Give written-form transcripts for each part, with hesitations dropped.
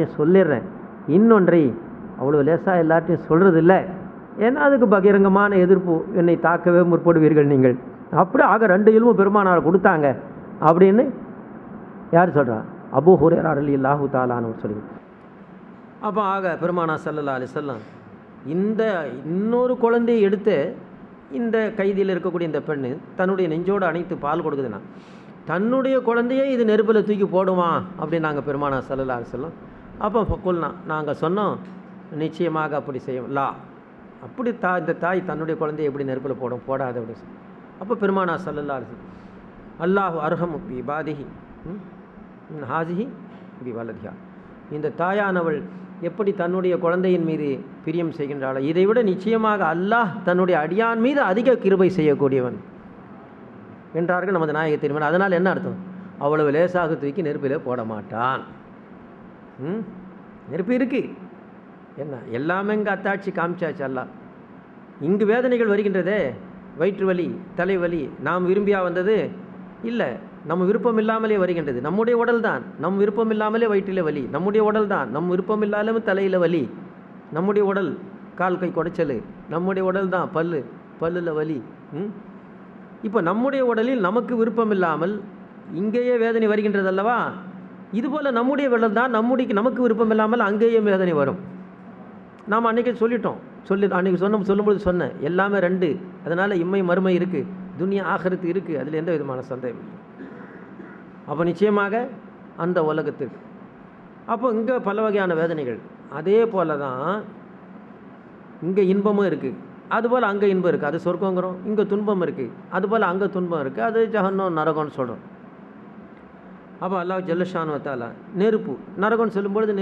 சொல்லிடுறேன். இன்னொன்றை அவ்வளோ லேசாக எல்லாத்தையும் சொல்கிறது இல்லை. ஏன்னா அதுக்கு பகிரங்கமான எதிர்ப்பு. என்னை தாக்கவே முற்படுவீர்கள் நீங்கள். அப்படி ஆக 2 இல்மு பெருமானார் கொடுத்தாங்க அப்படின்னு யார் சொல்கிறா? அபூ ஹுரைரா ரலியல்லாஹு தஆலான்னு சொல்லி. அப்போ ஆக பெருமானார் ஸல்லல்லாஹு அலைஹி வஸல்லம் இந்த இன்னொரு குழந்தையை எடுத்து இந்த கைதியில் இருக்கக்கூடிய இந்த பெண்ணு தன்னுடைய நெஞ்சோடு அணைத்து பால் கொடுக்குதுன்னா தன்னுடைய குழந்தையே இது நெருப்பில் தூக்கி போடுமா அப்படின்னு நாங்கள் பெருமானார் ஸல்லல்லாஹு அலைஹி வஸல்லம் அப்போ ஃபக்குல்னா நாங்கள் சொன்னோம், நிச்சயமாக அப்படி செய்யும் லா, அப்படி இந்த தாய் தன்னுடைய குழந்தையை எப்படி நெருப்பில் போடாது அப்படின்னு சொல்லி. அப்போ பெருமானார் ஸல்லல்லாஹு அலைஹி வஸல்லம் அல்லாஹு அர்ஹமு பி இபாதிஹி ஹாஸிஹி பி வலதிஹா, இந்த தாயானவள் எப்படி தன்னுடைய குழந்தையின் மீது பிரியம் செய்கின்றாளோ இதை விட நிச்சயமாக அல்லாஹ் தன்னுடைய அடியான் மீது அதிக கிருபை செய்யக்கூடியவன் என்றார்கள் நமது நாயக திருமணம். அதனால் என்ன அர்த்தம்? அவ்வளவு லேசாக தூக்கி நெருப்பிலே போட மாட்டான். நெருப்பு இருக்கு என்ன எல்லாமே இங்கே அத்தாட்சி காமிச்சாச்சு. அல்லாஹ் இங்கு வேதனைகள் வருகின்றதே, வயிற்று வலி, தலைவலி, நாம் விரும்பியா வந்தது இல்லை, நம்ம விருப்பம் இல்லாமலே வருகின்றது. நம்முடைய உடல் தான், நம் விருப்பம் இல்லாமலே வயிற்றில் வலி, நம்முடைய உடல் தான், நம் விருப்பம் இல்லாமலே தலையில் வலி, நம்முடைய உடல் கால் கை குடைச்சல், நம்முடைய உடல் தான் பல்லில் வலி. இப்போ நம்முடைய உடலில் நமக்கு விருப்பம் இல்லாமல் இங்கேயே வேதனை வருகின்றது அல்லவா? இதுபோல் நம்முடைய உடல் தான் நமக்கு விருப்பம் இல்லாமல் அங்கேயே வேதனை வரும். நாம் அன்றைக்கி சொல்லிட்டோம், அன்றைக்கி சொல்லும்போது சொன்னேன், எல்லாமே 2. அதனால் இம்மை மறுமை இருக்குது, துனியா ஆகரத்து இருக்குது, அதில் எந்த விதமான சந்தேகம் இல்லை. அப்போ நிச்சயமாக அந்த உலகத்துக்கு அப்போ இங்கே பல வகையான வேதனைகள். அதே போல் தான் இங்கே இன்பமும் இருக்குது, அதுபோல் அங்கே இன்பம் இருக்குது, அது சொர்க்கங்கிறோம். இங்கே துன்பம் இருக்குது, அதுபோல் அங்கே துன்பம் இருக்குது, அது ஜஹன்னம் நரகம்னு சொல்கிறோம். அப்போ அல்லாஹ் ஜல்லஷானு வ தஆலா நெருப்பு நரகம்னு சொல்லும்பொழுது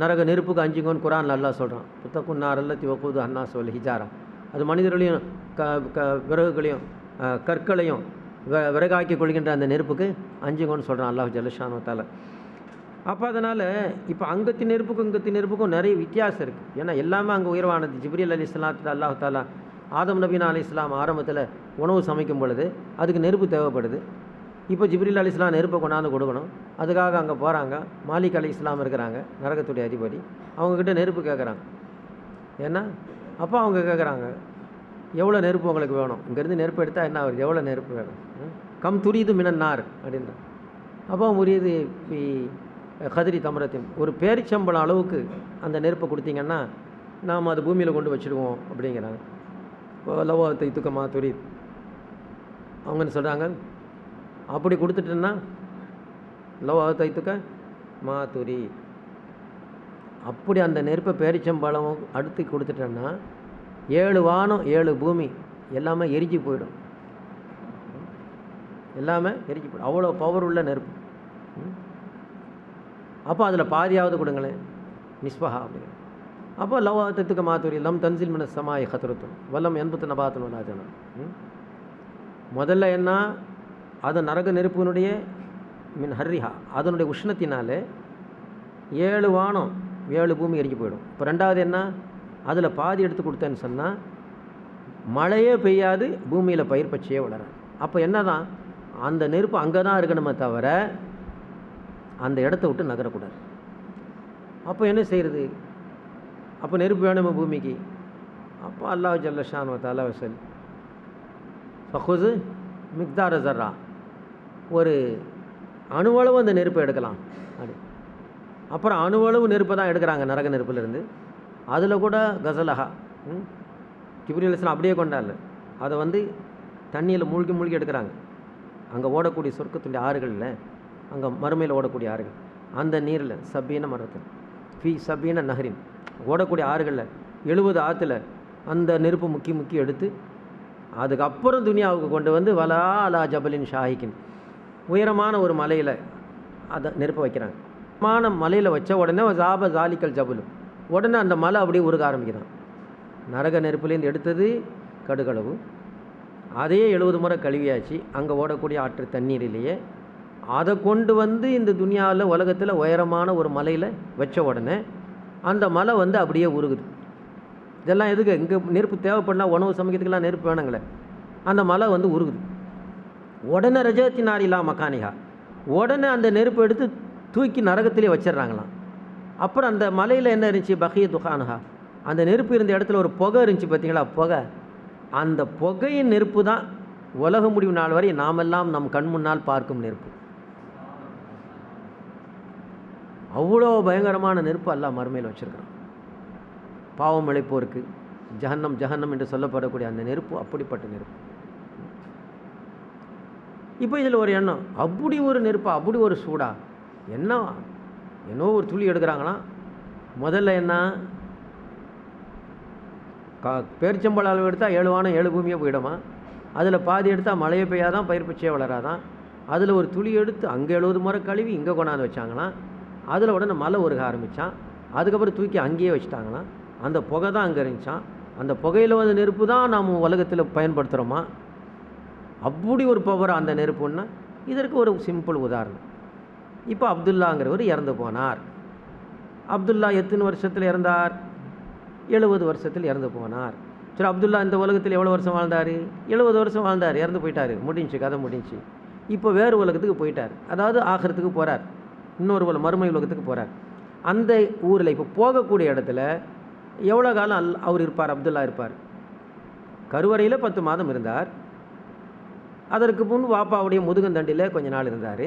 நரக நெருப்புக்கு அஞ்சுங்கன்னு குர்ஆன்ல அல்லாஹ் சொல்கிறான். புத்தகுன் நார் அல்லத்தி வக்கூது அன்னாஸ் வல் ஹிஜாரா, அது மனிதர்களையும் விறகுகளையும் கற்களையும் விறகாக்கி கொள்கின்ற அந்த நெருப்புக்கு அஞ்சுங்கன்னு சொல்கிறான் அல்லாஹ் ஜல்லஷானு வ தஆலா. அப்போ அதனால் இப்போ அங்கத்தின் நெருப்புக்கும் இங்கத்தின் நெருப்புக்கும் நிறைய வித்தியாசம் இருக்குது. ஏன்னா எல்லாமே அங்கே உயர்வானது. ஜிப்ரீல் அலைஹிஸ்ஸலாத்து அல்லாஹ் தஆலா ஆதம் நபீனா அலைஹிஸ்ஸலாம் ஆரம்பத்தில் உணவு சமைக்கும் பொழுது அதுக்கு நெருப்பு தேவைப்படுது. இப்போ ஜிப்ரீல் அலைஹிஸ்ஸலாம் நெருப்பை கொண்டாந்து கொடுக்கணும். அதுக்காக அங்கே போகிறாங்க. மாலிக் அலைஹிஸ்ஸலாம் இருக்கிறாங்க, நரகத்துடைய அதிபதி. அவங்கக்கிட்ட நெருப்பு கேட்குறாங்க. ஏன்னா அப்போ அவங்க கேட்குறாங்க, எவ்வளோ நெருப்பு உங்களுக்கு வேணும்? இங்கேருந்து நெருப்பு எடுத்தால் என்ன வருது, எவ்வளோ நெருப்பு வேணும்? கம் துரிது மினன் நார் அப்படின்ற. அப்போ முறியது கதிரி தமரத்தின், ஒரு பேரிச்சம்பளம் அளவுக்கு அந்த நெருப்பை கொடுத்தீங்கன்னா நாம் அது பூமியில் கொண்டு வச்சுடுவோம் அப்படிங்கிறாங்க. இப்போ லவத்தை துக்கமா துரித் அவங்கன்னு சொல்கிறாங்க. அப்படி கொடுத்துட்டேன்னா லவத்தை துக்க மா துரி, அப்படி அந்த நெருப்பை பேரிச்சம்பழம் அடுத்து கொடுத்துட்டேன்னா 7 வானம் 7 பூமி எல்லாமே எரிஞ்சு போயிடும். எல்லாமே எரிஞ்சு போயிடும். அவ்வளோ பவர் உள்ள நெருப்பு. அப்போ அதில் பாதியாவது கொடுங்களேன், நிஸ்பஹா அப்படிங்க. அப்போ லவத்துக்கு மாத்தூரி லம் தன்சில் மின சமாய் ஹத்ருத்தும் வல்லம் எண்பத்து நபாத்துன்னு வராஜனா. முதல்ல என்ன, அது நரக நெருப்பினுடைய மின் ஹர்ரிஹா, அதனுடைய உஷ்ணத்தினாலே 7 வானம் 7 பூமி எரிஞ்சு போயிடும். இப்போ 2வது என்ன, அதில் பாதி எடுத்து கொடுத்தேன்னு சொன்னால் மழையே பெய்யாது, பூமியில் பயிர் பச்சையே வளராது. அப்போ என்ன தான், அந்த நெருப்பு அங்கே தான் இருக்கணுமே தவிர அந்த இடத்த விட்டு நகரக்கூடாது. அப்போ என்ன செய்கிறது? அப்போ நெருப்பு வேணுமே பூமிக்கு. அப்போ அல்லாஹ் ஜல்லஷானு வ தஆலா வஸல் ஃபகுது மிக்தார ஜர்ரா, ஒரு அணுவளவு அந்த நெருப்பை எடுக்கலாம் அப்படி. அப்புறம் அணுவளவு நெருப்பை தான் எடுக்கிறாங்க நரக நெருப்பிலிருந்து. அதில் கூட கசலஹா ஜிப்ரீல் அலைஹிஸ்ஸலாம் அப்படியே கொண்டாடல, அதை தண்ணியில் மூழ்கி எடுக்கிறாங்க. அங்கே ஓடக்கூடிய சொர்க்கத்துடைய ஆறுகளில், அங்கே மறுமையில் ஓடக்கூடிய ஆறுகள், அந்த நீரில் சபீன மரத்தில் ஃபி சபீன நஹரின் ஓடக்கூடிய ஆறுகளில் 70 ஆற்றுல அந்த நெருப்பு முக்கி எடுத்து அதுக்கப்புறம் துனியாவுக்கு கொண்டு வலா அலா ஜபலின் ஷாஹிக்கின், உயரமான ஒரு மலையில் அதை நெருப்பை வைக்கிறாங்க. மலையில் வச்ச உடனே ஜாப ஜாலிக்கல் ஜபலு, உடனே அந்த மலை அப்படியே உருக ஆரம்பிக்கிறான். நரக நெருப்புலேருந்து எடுத்தது கடுகளவு, அதையே 70 முறை கழுவியாச்சு. அங்கே ஓடக்கூடிய ஆற்று தண்ணீரிலேயே அதை கொண்டு இந்த துனியாவில் உலகத்தில் உயரமான ஒரு மலையில் வச்ச உடனே அந்த மலை அப்படியே உருகுது. இதெல்லாம் எதுக்கு? இங்கே நெருப்பு தேவைப்படலாம், உணவு சமைக்கிறதுக்கெல்லாம் நெருப்பு வேணுங்களே. அந்த மலை உருகுது. உடனே ரஜத்தினாரிலா மக்கானிகா, உடனே அந்த நெருப்பை எடுத்து தூக்கி நரகத்திலே வச்சிடுறாங்களாம். அப்புறம் அந்த மலையில் என்ன இருந்துச்சு, பகிய துஹானுஹா, அந்த நெருப்பு இருந்த இடத்துல ஒரு புகை இருந்துச்சு பார்த்தீங்களா, புகை. அந்த புகையின் நெருப்பு தான் உலக முடிவு நாள் வரை நாமெல்லாம் நம் கண் முன்னால் பார்க்கும் நெருப்பு. அவ்வளோ பயங்கரமான நெருப்பு அல்லாஹ் மறுமையில் வச்சுருக்கிறான். பாவம் இழைப்போருக்கு ஜஹன்னம் ஜஹன்னம் என்று சொல்லப்படக்கூடிய அந்த நெருப்பு அப்படிப்பட்ட நெருப்பு. இப்போ இதில் ஒரு எண்ணம், அப்படி ஒரு நெருப்பா, அப்படி ஒரு சூடா, என்னோ ஒரு துளி எடுக்கிறாங்களாம். முதல்ல என்ன, பேரிச்சம்பழ அளவு எடுத்தால் 7 வானம் 7 பூமியே போயிடுமா, அதில் பாதி எடுத்தால் மழையை பெய்யாதான், பயிர் பச்சையே வளராதான். அதில் ஒரு துளி எடுத்து அங்கே 70 முறை கழுவி இங்கே கொண்டாந்து வச்சாங்களாம். அதில் உடனே மழை உருக ஆரம்பித்தான். அதுக்கப்புறம் தூக்கி அங்கேயே வச்சுட்டாங்களாம். அந்த புகை தான் அங்கே இருந்துச்சான். அந்த புகையில் வந்து நெருப்பு தான் நாம் உலகத்தில் பயன்படுத்துகிறோமா, அப்படி ஒரு பவர் அந்த நெருப்புன்னா. இதற்கு ஒரு சிம்பிள் உதாரணம். இப்போ அப்துல்லாங்கிறவர் இறந்து போனார். அப்துல்லா எத்தனை வருஷத்தில் இறந்தார்? 70 வருஷத்தில் இறந்து போனார். சரி, அப்துல்லா இந்த உலகத்தில் எவ்வளோ வருஷம் வாழ்ந்தார்? 70 வருஷம் வாழ்ந்தார், இறந்து போயிட்டார், முடிஞ்சு, கதை முடிஞ்சு. இப்போ வேறு உலகத்துக்கு போயிட்டார், அதாவது ஆகிறதுக்கு போகிறார், இன்னொரு மறுமை உலகத்துக்கு போகிறார். அந்த ஊரில் இப்போ போகக்கூடிய இடத்துல எவ்வளோ காலம் அவர் இருப்பார், அப்துல்லா இருப்பார்? கருவறையில் 10 மாதம் இருந்தார். அதற்கு முன் வாப்பாவுடைய முதுகந்தண்டில் கொஞ்ச நாள் இருந்தார்,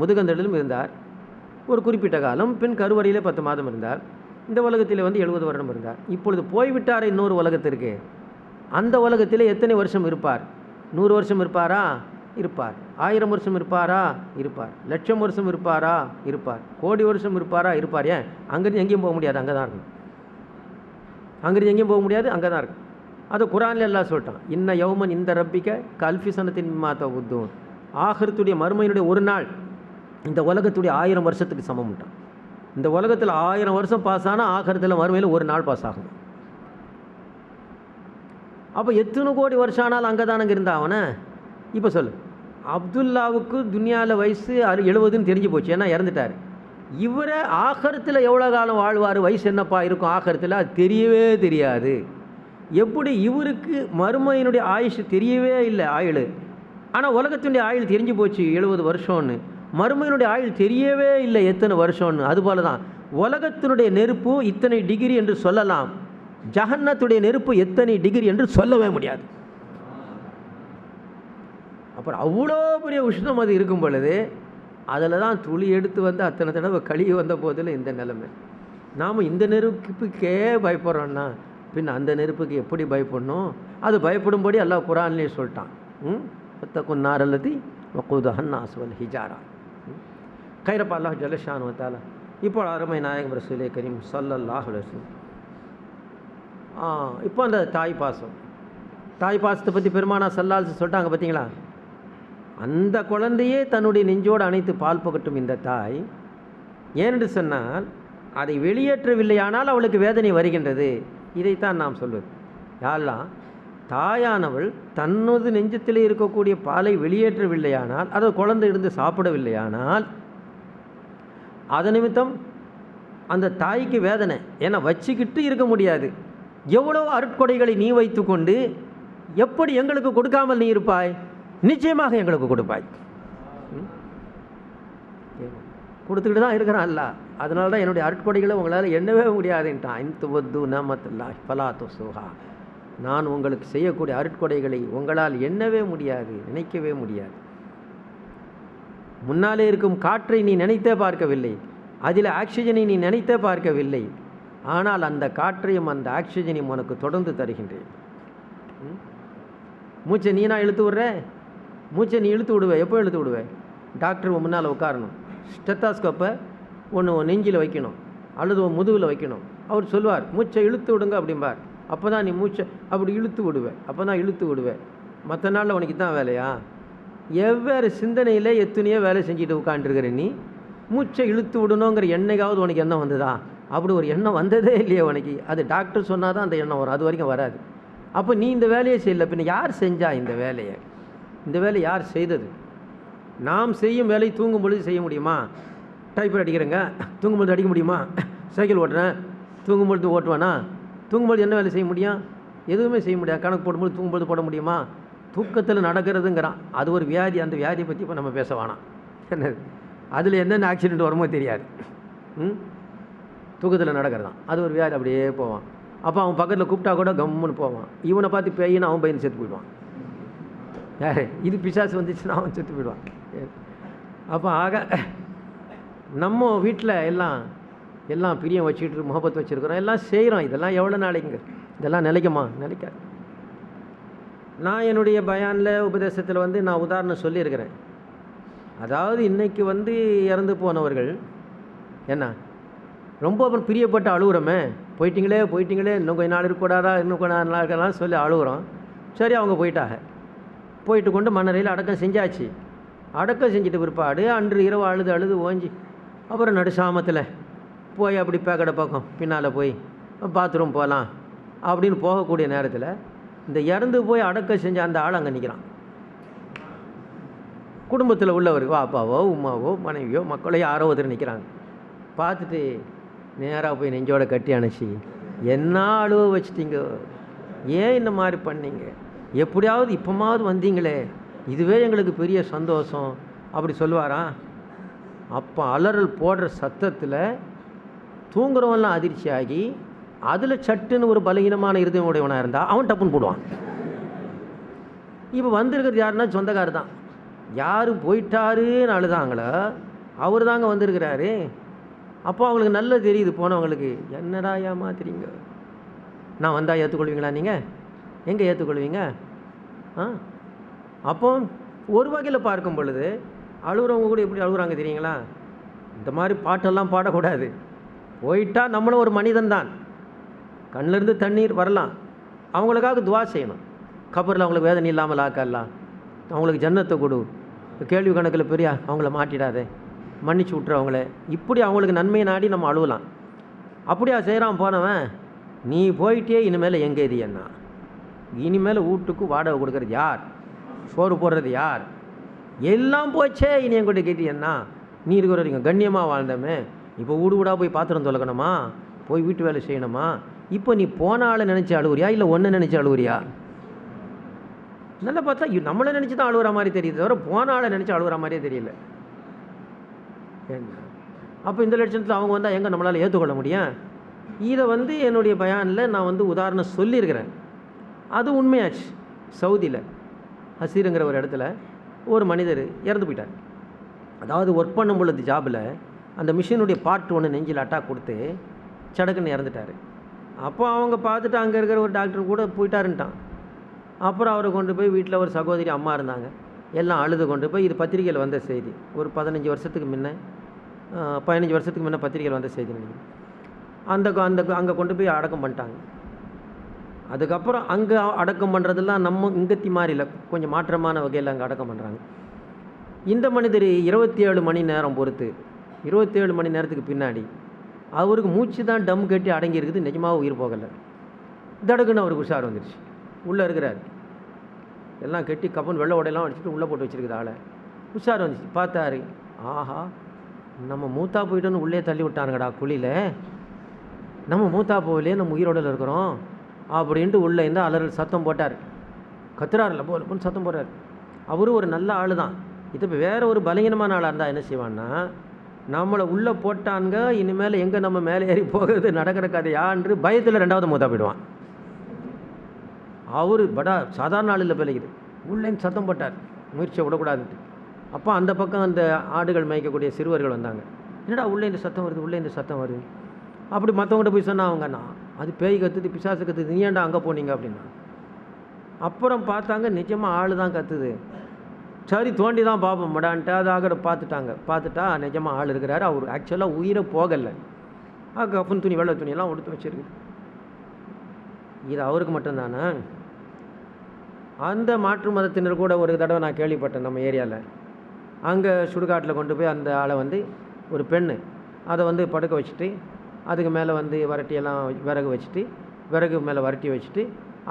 முதுகந்தண்டிலும் இருந்தார் ஒரு குறிப்பிட்ட காலம். பின் கருவறையில் 10 மாதம் இருந்தார். இந்த உலகத்தில் வந்து 70 வருடம் இருந்தார். இப்பொழுது போய்விட்டார் இன்னொரு உலகத்திற்கு. அந்த உலகத்தில் எத்தனை வருஷம் இருப்பார்? 100 வருஷம் இருப்பாரா? இருப்பார். 1000 வருஷம் இருப்பாரா? இருப்பார். 1,00,000 வருஷம் இருப்பாரா? இருப்பார். கோடி வருஷம் இருப்பாரா? இருப்பார். ஏன், அங்கேருந்து எங்கேயும் போக முடியாது, அங்கே தான் இருக்கும். அங்கேருந்து எங்கேயும் போக முடியாது, அங்கே தான் இருக்கும். அது குரானில் எல்லாம் சொல்லிட்டான். இன்ன யௌமன் இந்த ரப்பிக்க கல்ஃபி சனத்தின் மாத்த உத்தூன். ஆகிரத்துடைய மறுமையினுடைய ஒரு நாள் இந்த உலகத்துடைய 1000 வருஷத்துக்கு சமம்ட்டான். இந்த உலகத்தில் 1000 வருஷம் பாஸ் ஆனால் ஆகிரத்தில் மறுமையில் ஒரு நாள் பாஸ் ஆகும். அப்போ எத்தனை கோடி வருஷம் ஆனாலும் அங்கே தானங்க இருந்தா அவனை. இப்போ சொல்லு, அப்துல்லாவுக்கு துனியாவில் வயசு 70ன்னு தெரிஞ்சு போச்சு, ஏன்னா இறந்துட்டார். இவரை ஆகரத்தில் எவ்வளோ காலம் வாழ்வார், வயசு என்னப்பா இருக்கும் ஆகரத்தில், அது தெரியவே தெரியாது. எப்படி இவருக்கு மறுமையினுடைய ஆயுஷ் தெரியவே இல்லை, ஆயுள். ஆனால் உலகத்தினுடைய ஆயுள் தெரிஞ்சு போச்சு 70 வருஷம்னு, மறுமையினுடைய ஆயுள் தெரியவே இல்லை எத்தனை வருஷம்னு. அதுபோல தான் உலகத்தினுடைய நெருப்பு இத்தனை டிகிரி என்று சொல்லலாம், ஜஹன்னத்துடைய நெருப்பு எத்தனை டிகிரி என்று சொல்லவே முடியாது. அப்புறம் அவ்வளோ பெரிய உஷ்ணம் அது இருக்கும் பொழுது அதில் தான் துளி எடுத்து வந்து அத்தனை தடவை கழுவி வந்த போதில் இந்த நிலைமை. நாம் இந்த நெருப்புக்கே பயப்படுறோன்னா பின் அந்த நெருப்புக்கு எப்படி பயப்படணும்? அது பயப்படும்படி அல்லாஹ் குரான்லேயே சொல்லிட்டான். பத்தக்கும் நாரல்லதி வக்கூதுஹன் நாஸ் ஹிஜாரா. கைரப்பா அல்லாஹ் ஜல்லஷான் வத்தால. இப்போ அருமை நாயகம் ரசூலே கரீம் ஸல்லல்லாஹு அலைஹி வஸல்லம். இப்போ அந்த தாய் பாசம், தாய் பாசத்தை பற்றி பெருமானா ஸல்லல்லாஹு சொல்லிட்டாங்க பார்த்தீங்களா. அந்த குழந்தையே தன்னுடைய நெஞ்சோடு அணைத்து பால் புகட்டும் இந்த தாய். ஏனென்று சொன்னால் அதை வெளியேற்றவில்லையானால் அவளுக்கு வேதனை வருகின்றது. இதைத்தான் நாம் சொல்வது. யாரெல்லாம் தாயானவள் தன்னது நெஞ்சத்தில் இருக்கக்கூடிய பாலை வெளியேற்றவில்லையானால், அதை குழந்தை இருந்து சாப்பிடவில்லையானால், அது நிமித்தம் அந்த தாய்க்கு வேதனை. ஏன்னா வச்சுக்கிட்டு இருக்க முடியாது. எவ்வளோ அருட்கொடைகளை நீ வைத்து கொண்டு எப்படி எங்களுக்கு கொடுக்காமல் நீ இருப்பாய்? நிச்சயமாக எங்களுக்கு கொடுப்பாய். கொடுத்துக்கிட்டு தான் இருக்கிறான் அல்ல. அதனால தான் என்னுடைய அருட்கொடைகளை உங்களால் எண்ணவே முடியாதுன்ட்டான். ஐந்து வத்து நமத்துல்லா ஃபலாத்து சுஹா. நான் உங்களுக்கு செய்யக்கூடிய அருட்கொடைகளை உங்களால் எண்ணவே முடியாது, நினைக்கவே முடியாது. முன்னாலே இருக்கும் காற்றை நீ நினைத்தே பார்க்கவில்லை, அதில் ஆக்சிஜனை நீ நினைத்தே பார்க்கவில்லை. ஆனால் அந்த காற்றையும் அந்த ஆக்சிஜனையும் உனக்கு தொடர்ந்து தருகின்றேன். மூச்சை நீ நான் இழுத்து விடுற, மூச்சை நீ இழுத்து விடுவேன். எப்போ இழுத்து விடுவேன்? டாக்டர் முன்னால் உட்காரணும், ஸ்டெத்தாஸ்கோப்பை ஒன்று நெஞ்சில் வைக்கணும் அல்லது முதுகில் வைக்கணும். அவர் சொல்வார் மூச்சை இழுத்து விடுங்க அப்படிம்பார். அப்போ தான் நீ மூச்சை அப்படி இழுத்து விடுவேன், அப்போ தான் இழுத்து விடுவேன். மற்ற நாளில் உனக்கு தான் வேலையா? எவ்வேறு சிந்தனையில் எத்தனையோ வேலை செஞ்சுட்டு உட்காந்துருக்கிற நீ மூச்சை இழுத்து விடணுங்கிற எண்ணெயாவது உனக்கு எண்ணம் வந்ததா? அப்படி ஒரு எண்ணம் வந்ததே இல்லையே உனக்கு. அது டாக்டர் சொன்னால் தான் அந்த எண்ணம் வரும், அது வரைக்கும் வராது. அப்போ நீ இந்த வேலையை செய்யலை, பின்ன யார் செஞ்சா இந்த வேலையை? இந்த வேலையை யார் செய்தது? நாம் செய்யும் வேலை தூங்கும் பொழுது செய்ய முடியுமா? டைப்பர் அடிக்கிறேங்க, தூங்கும்பொழுது அடிக்க முடியுமா? சைக்கிள் ஓட்டுறேன், தூங்கும்பொழுது ஓட்டுவேனா? தூங்கும்பொழுது என்ன வேலை செய்ய முடியும்? எதுவுமே செய்ய முடியாது. கணக்கு போடும்போது தூங்கும்பொழுது போட முடியுமா? தூக்கத்தில் நடக்கிறதுங்கிறான், அது ஒரு வியாதி. அந்த வியாதியை பற்றி இப்போ நம்ம பேச வேணாம். என்னது அதில் என்னென்ன ஆக்சிடெண்ட் வருமோ தெரியாது. தூக்கத்தில் நடக்கிறதான். அது ஒரு வியாதி, அப்படியே போவான். அப்போ அவன் பக்கத்தில் கூப்பிட்டா கூட கம்முன்னு போவான். இவனை பார்த்து பேயின்னு அவன் பயந்து செத்து போயிடுவான். யார் இது பிசாசு வந்துச்சுன்னா அவன் செத்து போயிடுவான். அப்போ ஆக நம்ம வீட்டில் எல்லாம் பிரியம் வச்சுக்கிட்டு முகப்பத்து வச்சுருக்குறோம், எல்லாம் செய்கிறோம். இதெல்லாம் எவ்வளோ நாளைக்குங்க? இதெல்லாம் நிலைக்குமா? நிலைக்காது. நான் என்னுடைய பயானில் உபதேசத்தில் நான் உதாரணம் சொல்லியிருக்கிறேன். அதாவது இன்றைக்கி இறந்து போனவர்கள் என்ன ரொம்ப அப்புறம் பிரியப்பட்டு அழுகுறோமே, போயிட்டீங்களே இன்னும் கொஞ்ச நாள் இருக்கக்கூடாதா, இன்னும் கொஞ்ச நாள் இருக்கலாம் சொல்லி அழுகுறோம். சரி, அவங்க போயிட்டு கொண்டு மண்ணறையில் அடக்கம் செஞ்சாச்சு. அடக்கம் செஞ்சுட்டு பிற்பாடு அன்று இரவு அழுது ஓஞ்சி அப்புறம் நடுசாமத்தில் போய் அப்படி பேக்கடை பக்கம் பின்னால் போய் பாத்ரூம் போகலாம் அப்படின்னு போகக்கூடிய நேரத்தில் இந்த இறந்து போய் அடக்கம் செஞ்ச அந்த ஆள் அங்கே நிற்கிறான். குடும்பத்தில் உள்ளவர், அப்பாவோ உமாவோ மனைவியோ மக்களோ யாரோ ஒருத்தர் நிற்கிறாங்க. பார்த்துட்டு நேராக போய் நெஞ்சோட கட்டி அணைச்சி, என்ன அழுவ வச்சிட்டிங்க, ஏன் இந்த மாதிரி பண்ணீங்க, எப்படியாவது இப்போமாவது வந்தீங்களே, இதுவே எங்களுக்கு பெரிய சந்தோஷம் அப்படி சொல்லுவாராம். அப்போ அலறல் போடுற சத்தத்தில் தூங்குறவன்லாம் அதிர்ச்சி ஆகி அதில் சட்டுன்னு ஒரு பலகீனமான இருதயம் உடையவனாக இருந்தால் அவன் டப்புன்னு போடுவான். இப்போ வந்திருக்கிறது யாருன்னா சொந்தக்காரர் தான். யார் போயிட்டாருன்னு அழுதாங்களோ அவர் தாங்க வந்திருக்கிறாரு. அப்போ அவங்களுக்கு நல்லா தெரியுது போனவங்களுக்கு, என்னடா ஏமாத்துறீங்க, நான் வந்தால் ஏற்றுக்கொள்வீங்களா? நீங்கள் எங்கே ஏற்றுக்கொள்வீங்க? அப்போ ஒரு வகையில் பார்க்கும் பொழுது அழுகுறவங்க கூட எப்படி அழுகுறாங்க தெரியுங்களா? இந்த மாதிரி பாட்டெல்லாம் பாடக்கூடாது. போயிட்டா நம்மளும் ஒரு மனிதன் தான், கண்ணிலேருந்து தண்ணீர் வரலாம், அவங்களுக்காக துவா செய்யணும். கபரில் அவங்களுக்கு வேதனை இல்லாமல் ஆக்கலாம், அவங்களுக்கு ஜன்னத்தை கொடு, கேள்வி கணக்கில் பெரிய அவங்கள மாட்டிடாதே, மன்னிச்சு விட்டுறவங்களே, இப்படி அவங்களுக்கு நன்மையை நாடி நம்ம அழுவலாம். அப்படியா செய்கிறான் போனவன், நீ போயிட்டே இனிமேல் எங்கே இது என்ன, இனிமேல் வீட்டுக்கு வாடகை கொடுக்கறது யார், சோறு போடுறது யார், எல்லாம் போச்சே, இனி என்கிட்ட கேட்டியன்னா, நீ இருக்கிற வரைக்கும் கண்ணியமாக வாழ்ந்தமே, இப்போ வீடாக போய் பாத்திரம் தொலைக்கணுமா, போய் வீட்டு வேலை செய்யணுமா, இப்போ நீ போன ஆளை நினச்சி அழுவுறியா இல்லை ஒன்றை நினச்சி அழுவுறியா? நல்லா பார்த்தா நம்மளை நினச்சி தான் அழுகுற மாதிரி தெரியுது, தவிர போன ஆளை நினச்சி அழுகுற மாதிரியே தெரியல. அப்போ இந்த லட்சணத்தில் அவங்க வந்தால் எங்கே நம்மளால் ஏற்றுக்கொள்ள முடியும்? இதை என்னுடைய பயானில் நான் உதாரணம் சொல்லியிருக்கிறேன். அது உண்மையாச்சு. சவுதியில் ஹசீருங்கிற ஒரு இடத்துல ஒரு மனிதர் இறந்து போயிட்டார். அதாவது ஒர்க் பண்ணும் பொழுது ஜாபில் அந்த மிஷினுடைய பார்ட் ஒன்று நெஞ்சில் அட்டாக் கொடுத்து சடக்குன்னு இறந்துட்டார். அப்போ அவங்க பார்த்துட்டு அங்கே இருக்கிற ஒரு டாக்டர் கூட போயிட்டாருன்ட்டான். அப்புறம் அவரை கொண்டு போய் வீட்டில் ஒரு சகோதரி அம்மா இருந்தாங்க, எல்லாம் அழுது கொண்டு போய், இது பத்திரிகையில் வந்த செய்தி, ஒரு 15 வருஷத்துக்கு முன்ன 15 வருஷத்துக்கு முன்னே பத்திரிகையில் வந்த செய்தி நினைக்கிறேன். அங்கே கொண்டு போய் அடக்கம் பண்ணிட்டாங்க. அதுக்கப்புறம் அங்கே அடக்கம் பண்ணுறதெல்லாம் நம்ம இங்கத்தி மாதிரி இல்லை, கொஞ்சம் மாற்றமான வகையில் அங்கே அடக்கம் பண்ணுறாங்க. இந்த மனிதர் 27 மணி நேரம் பொறுத்து 27 மணி நேரத்துக்கு பின்னாடி அவருக்கு மூச்சு தான் டம் கட்டி அடங்கியிருக்குது, நிஜமாக உயிர் போகலை. தடக்குன்னு அவருக்கு உஷார் வந்துடுச்சு. உள்ளே இருக்கிறார், எல்லாம் கட்டி கப்பன் வெள்ளை உடையெல்லாம் அடிச்சுட்டு உள்ளே போட்டு வச்சுருக்குது ஆளை. உஷார் வந்துச்சு. பார்த்தாரு, ஆஹா நம்ம மூத்தா போயிட்டோன்னு உள்ளே தள்ளி விட்டானுங்கடா குழியில், நம்ம மூத்தா போகலையே, நம்ம உயிரோடல இருக்கிறோம் அப்படின்ட்டு உள்ளே இருந்தால் அலறல் சத்தம் போட்டார். கத்துறாருல போன்னு சத்தம் போடுறார். அவரும் ஒரு நல்ல ஆள் தான். இது இப்போ வேறு ஒரு பலகீனமான ஆளாக இருந்தால் என்ன செய்வான்னா, நம்மளை உள்ளே போட்டாங்க, இனிமேல் எங்கே நம்ம மேலே ஏறி போகிறது நடக்கிற கதையான்று பயத்தில் 2வது மூத்தா போயிடுவான். அவர் சாதாரண ஆளில் பிழைக்குது, உள்ளேன்னு சத்தம் போட்டார், முயற்சியை விடக்கூடாதுன்ட்டு. அப்போ அந்த பக்கம் அந்த ஆடுகள் மேய்க்கக்கூடிய சிறுவர்கள் வந்தாங்க. என்னடா உள்ளே இந்த சத்தம் வருது, உள்ளே இந்த சத்தம் வருது. அப்படி மற்றவங்கள்ட்ட போய் சொன்னால் அவங்கண்ணா, அது பேய் கத்துது, பிசாசு கத்துது, நீ ஏன்டா அங்கே போனீங்க அப்படின்னா. அப்புறம் பார்த்தாங்க, நிஜமாக ஆள் தான் கத்துது. சரி தோண்டி தான் பார்ப்போம் மடான்ட்டு அதாக பார்த்துட்டா நிஜமாக ஆள் இருக்கிறாரு. அவர் ஆக்சுவலாக உயிரை போகலை, கப்புன்னு துணி வெள்ளை துணியெல்லாம் உடுத்து வச்சுருக்கு. இது அவருக்கு மட்டும்தானே? அந்த மாற்று மதத்தினர் கூட ஒரு தடவை நான் கேள்விப்பட்டேன் நம்ம ஏரியாவில். அங்கே சுடுகாட்டில் கொண்டு போய் அந்த ஆளை ஒரு பெண்ணு அதை படுக்க வச்சுட்டு, அதுக்கு மேலே வரட்டியெல்லாம் விறகு வச்சுட்டு, விறகு மேலே வரட்டி வச்சுட்டு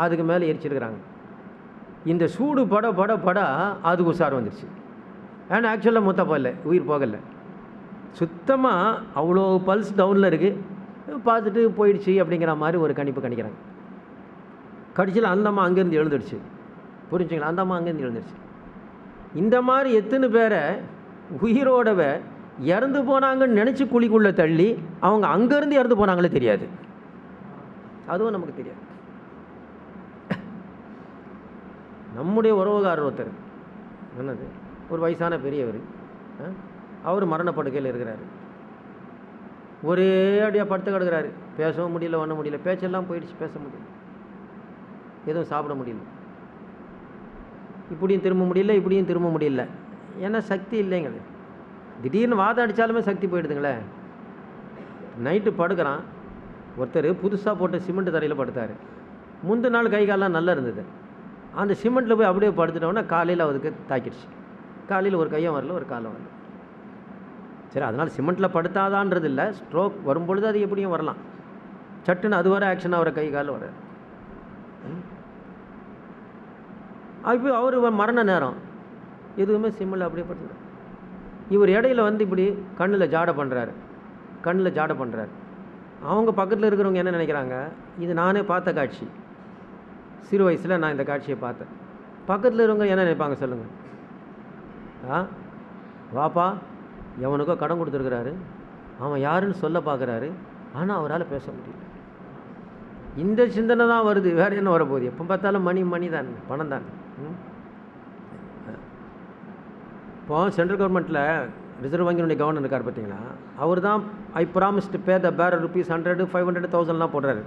அதுக்கு மேலே எரிச்சிருக்கிறாங்க. இந்த சூடு பட அதுக்கு உஷார் வந்துடுச்சு. ஏன்னா ஆக்சுவலாக மூத்தா போகல, உயிர் போகலை, சுத்தமாக அவ்வளோ பல்ஸ் டவுனில் இருக்குது. பார்த்துட்டு போயிடுச்சு அப்படிங்கிற மாதிரி ஒரு கணிப்பு கணிக்கிறாங்க. கடிச்சில் அந்த அம்மா அங்கேருந்து எழுந்துடுச்சு. புரிஞ்சுங்களா? அந்த அம்மா அங்கேருந்து எழுந்துடுச்சு. இந்த மாதிரி எத்தனை பேரை உயிரோடவே இறந்து போனாங்கன்னு நினச்சி குழிக்குள்ளே தள்ளி அவங்க அங்கேருந்து இறந்து போனாங்களே தெரியாது. அதுவும் நமக்கு தெரியாது. நம்முடைய உறவுகாரர் ஒருத்தர் என்னது ஒரு வயசான பெரியவர், அவர் மரணப்படுக்கையில் இருக்கிறார். ஒரே அடியாக படுத்து கிடக்கிறாரு. பேசவும் முடியல, ஒன்றும் முடியல, பேச்செல்லாம் போயிடுச்சு, பேச முடியல, எதுவும் சாப்பிட முடியல, இப்படியும் திரும்ப முடியல, இப்படியும் திரும்ப முடியல. ஏன்னா சக்தி இல்லைங்களே. திடீர்னு வாதம் அடித்தாலுமே சக்தி போயிடுதுங்களே. நைட்டு படுக்கிறான் ஒருத்தர், புதுசாக போட்ட சிமெண்ட் தரையில் படுத்தார். முந்தின நாள் கை காலெலாம் நல்லா இருந்தது. அந்த சிமெண்ட்டில் போய் அப்படியே படுத்துட்டோன்னா காலையில் அவருக்கு தாக்கிடுச்சு. காலையில் ஒரு கையும் வரல, ஒரு காலம் வரல. சரி, அதனால் சிமெண்ட்டில் படுத்தாதான்றது இல்லை, ஸ்ட்ரோக் வரும்பொழுது அது எப்படியும் வரலாம். சட்டுன்னு அது வர ஆக்ஷன் அவரை கை காலில் வர. இப்போ அவர் மரண நேரம் எதுவுமே சிம்மில் அப்படியே படுத்துக்கிறார். இவர் இடையில வந்து இப்படி கண்ணில் ஜாடை பண்ணுறாரு, கண்ணில் ஜாடை பண்ணுறாரு. அவங்க பக்கத்தில் இருக்கிறவங்க என்ன நினைக்கிறாங்க, இது நானே பார்த்த காட்சி, சிறு வயசில் நான் இந்த காட்சியை பார்த்தேன். பக்கத்தில் இருக்கிறவங்க என்ன நினைப்பாங்க சொல்லுங்கள்? வாப்பா, எவனுக்கோ கடன் கொடுத்துருக்கிறாரு, அவன் யாருன்னு சொல்ல பார்க்குறாரு, ஆனால் அவரால் பேச முடியல. இந்த சிந்தனை தான் வருது, வேறு என்ன வரப்போகுது? எப்போ பார்த்தாலும் மணி தான், பணம் தான். இப்போ சென்ட்ரல் கவர்மெண்ட்டில் ரிசர்வ் வங்கியினுடைய கவர்னர் இருக்கார் பார்த்தீங்களா, அவர் தான் ஐ ப்ராமிஸ் டு பே த பேரர் ₹100, 500, 1000 போடுறாரு.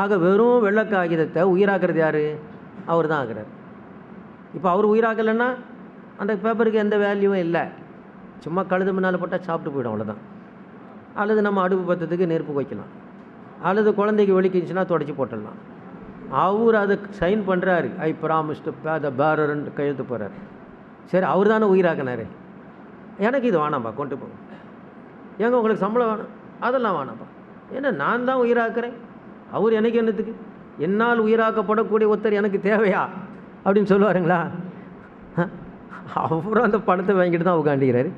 ஆக வெறும் வெள்ளை காகிதத்தை உயிராக்குறது யார்? அவர் தான் ஆக்குறார். இப்போ அவர் உயிராக்கலைன்னா அந்த பேப்பருக்கு எந்த வேல்யூவும் இல்லை, சும்மா கழுது முன்னால் போட்டால் சாப்பிட்டு போயிடும், அவ்வளோதான். அல்லது நம்ம அடுப்பு பற்றத்துக்கு நெருப்பு வைக்கலாம், அல்லது குழந்தைக்கு வெளிக்கிச்சுன்னா தொடச்சி போட்டுடலாம். அவர் அதை சைன் பண்ணுறாரு, ஐ ப்ராமிஸ் டு பே த பேரர்ன்னு கையெழுத்து போகிறார். சரி, அவர் தானே உயிராக்கினார், எனக்கு இது வேணாம்ப்பா, கொண்டு போங்க. ஏங்க உங்களுக்கு சம்பளம் வேணும்? அதெல்லாம் வேணாம்ப்பா, ஏன்னா நான் தான் உயிராக்குறேன், அவர் எனக்கு என்னத்துக்கு? என்னால் உயிராக்கப்படக்கூடிய ஒருத்தர் எனக்கு தேவையா அப்படின்னு சொல்லுவாருங்களா? அவரும் அந்த பணத்தை வாங்கிட்டு தான் உட்காந்துக்கிறாரு.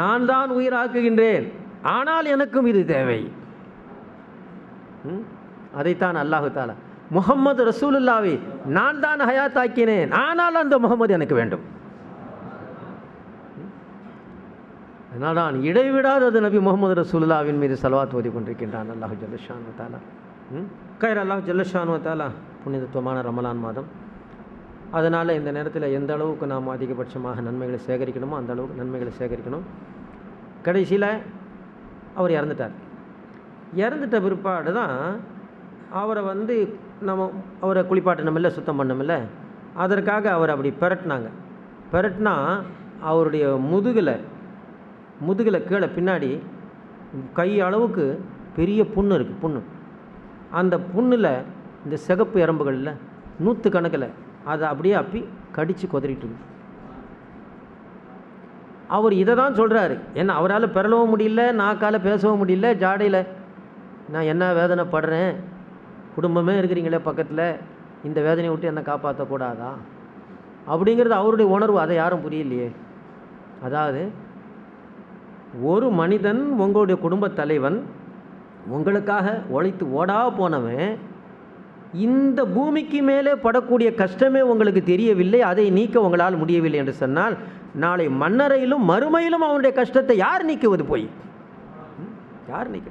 நான் தான் உயிராக்குகின்றேன், ஆனால் எனக்கும் இது தேவை. அதைத்தான் அல்லாஹு தாலா முஹம்மது ரசூலுல்லாவை நான் தான் ஹயாத்தாக்கினேன், ஆனால் அந்த முகமது எனக்கு வேண்டும். அதனால் நான் இடைவிடாதது நபி முகமது ரசூலுல்லாவின் மீது ஸலவாத் ஓதி கொண்டிருக்கின்றான் அல்லாஹு ஜல்லஷானு தாலா. கைர் அல்லாஹு ஜல்லஷானு தாலா புனிதத்துவமான ரமலான் மாதம். அதனால் இந்த நேரத்தில் எந்த அளவுக்கு நாம் அதிகபட்சமாக நன்மைகளை சேகரிக்கணுமோ அந்த அளவுக்கு நன்மைகளை சேகரிக்கணும். கடைசியில் அவர் இறந்துட்டார். இறந்துட்ட பிற்பாடு தான் அவரை வந்து அவரை குளிப்பாட்டணுமில்ல, சுத்தம் பண்ணமில்ல, அதற்காக அவர் அப்படி பெரட்டினாங்க. பெரட்டினா அவருடைய முதுகில் கீழே பின்னாடி கை அளவுக்கு பெரிய புண்ணு இருக்குது. புண்ணு, அந்த புண்ணில் இந்த சிகப்பு எறும்புகளில் 100 கணக்கில் அதை அப்படியே அப்பி கடித்து கொதறிட்டு. அவர் இதை தான் சொல்கிறாரு. ஏன்னா அவரால் பெறலவும் முடியல, நாக்கால் பேசவும் முடியல, ஜாடையில் நான் என்ன வேதனைப்படுறேன், குடும்பமே இருக்கிறீங்களே பக்கத்தில், இந்த வேதனையை விட்டு என்னை காப்பாற்றக்கூடாதா அப்படிங்கிறது அவருடைய உணர்வு. அதை யாரும் புரியலையே. அதாவது ஒரு மனிதன், உங்களுடைய குடும்பத் தலைவன், உங்களுக்காக உழைத்து ஓடா போனவன், இந்த பூமிக்கு மேலே படக்கூடிய கஷ்டமே உங்களுக்கு தெரியவில்லை, அதை நீக்க உங்களால் முடியவில்லை என்று சொன்னால், நாளை மன்னரையிலும் மறுமையிலும் அவனுடைய கஷ்டத்தை யார் நீக்குவது? போய் யார் நீக்க?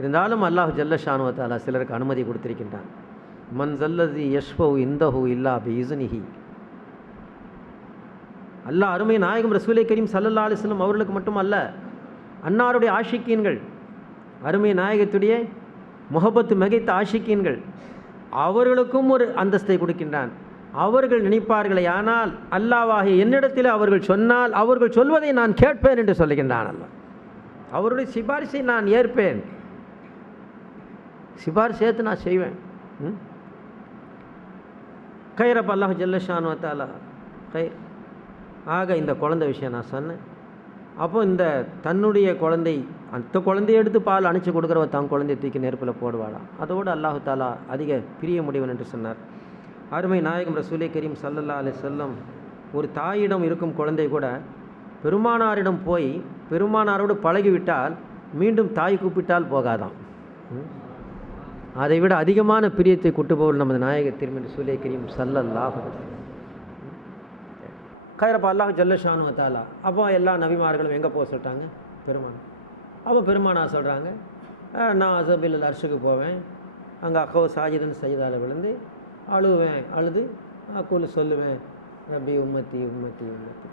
இருந்தாலும் அல்லாஹ் ஜல்லஷானு வ தஆலா சிலருக்கு அனுமதி கொடுத்திருக்கின்றான். மன் ஸல்லதி யஷ்ஃபவு இந்தஹு இல்லா பிஇஸ்னிஹி. அல்லாஹ் அருமை நாயகம் ரசூலே கரீம் ஸல்லல்லாஹு அலைஹி வஸல்லம் அவர்களுக்கு மட்டுமல்ல, அன்னாருடைய ஆஷிக்கீன்கள், அருமை நாயகத்துடைய முஹப்பத்து மிகைத்த ஆஷிக்கீன்கள், அவர்களுக்கும் ஒரு அந்தஸ்தை கொடுக்கின்றான். அவர்கள் நினைப்பார்களே ஆனால் அல்லாஹ்வாகிய என்னிடத்தில் அவர்கள் சொன்னால் அவர்கள் சொல்வதை நான் கேட்பேன் என்று சொல்லுகின்றான். அல்லாஹ் அவருடைய சிபாரிசை நான் ஏற்பேன், சிபாரிசு சேர்த்து நான் செய்வேன். கைரப் அல்லாஹ் ஜல்லஷானு வ தஆலா கைர். ஆக இந்த குழந்தை விஷயம் நான் சொன்னேன். அப்போ இந்த தன்னுடைய குழந்தை, அந்த குழந்தையை எடுத்து பால் அணைச்சி கொடுக்குறவ தான் குழந்தையை தூக்கி நெருப்பில் போடுவாளாம். அதோடு அல்லாஹு தாலா அதிக பிரிய முடிவன் என்று சொன்னார். அருமை நாயகம் ரசூலே கரீம் ஸல்லல்லாஹு அலைஹி வஸல்லம் ஒரு தாயிடம் இருக்கும் குழந்தை கூட பெருமானாரிடம் போய் பெருமானாரோடு பழகிவிட்டால் மீண்டும் தாய் கூப்பிட்டால் போகாதாம். அதைவிட அதிகமான பிரியத்தை கொட்டுபவள் நமது நாயக திருமதி ரசூலே கரீம் ஸல்லல்லாஹு அலைஹி வஸல்லம். கைரப்பா அல்லாஹ் ஜல்லஷானு தாலா. அப்போ எல்லா நபிமார்களும் எங்கே போக சொல்லிட்டாங்க? பெருமானா. அப்போ பெருமானா சொல்கிறாங்க, நான் அசபில் அர்ஷுக்கு போவேன், அங்கே அக்கோ சாஜிதன் சைதால விழுந்து அழுவேன், அழுது அக்கூல் சொல்லுவேன், ரப்பி உம்மத்தி உம்மத்தி உம்மத்தி.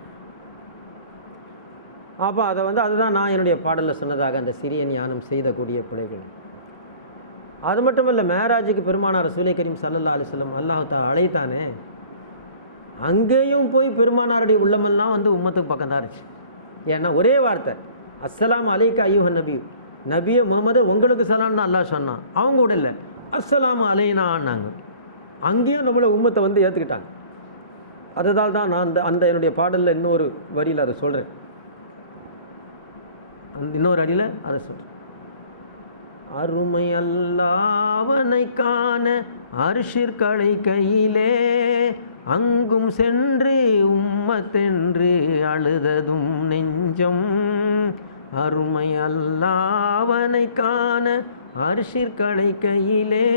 அப்போ அதுதான் நான் என்னுடைய பாடலில் சொன்னதாக அந்த சிறிய ஞானம் செய்தக்கூடிய பிழைகள். அது மட்டும் இல்லை, மேராஜுக்கு பெருமானார் ரசூலை கரீம் ஸல்லல்லாஹு அலைஹி வஸல்லம் அல்லாஹ் தஆலா அழைத்தானே, அங்கேயும் போய் பெருமானாருடைய உள்ளமெல்லாம் உம்மத்துக்கு பக்கம் தான் இருந்துச்சு. ஏன்னா ஒரே வார்த்தை, அஸ்ஸலாமு அலைக்க அய்யுஹன் நபி, நபியே முகமது உங்களுக்கு சலாம்னு அல்லாஹ் சொன்னான். அவங்க கூட இல்லை, அஸ்ஸலாமு அலைனான்னாங்க. அங்கேயும் நம்மளை உம்மத்தை ஏற்றுக்கிட்டாங்க. அதனால் தான் நான் அந்த என்னுடைய பாடலில் இன்னொரு வரியில் அதை சொல்கிறேன், இன்னொரு அடியில் அதை சொல்கிறேன். அருமை அல்லாஹ்வை காண அர்ஷிற்களை கையிலே அங்கும் சென்று உம்மத்தென்று அழுததும் நெஞ்சம். அருமை அல்லாஹ்வை காண அர்ஷிற்களை கையிலே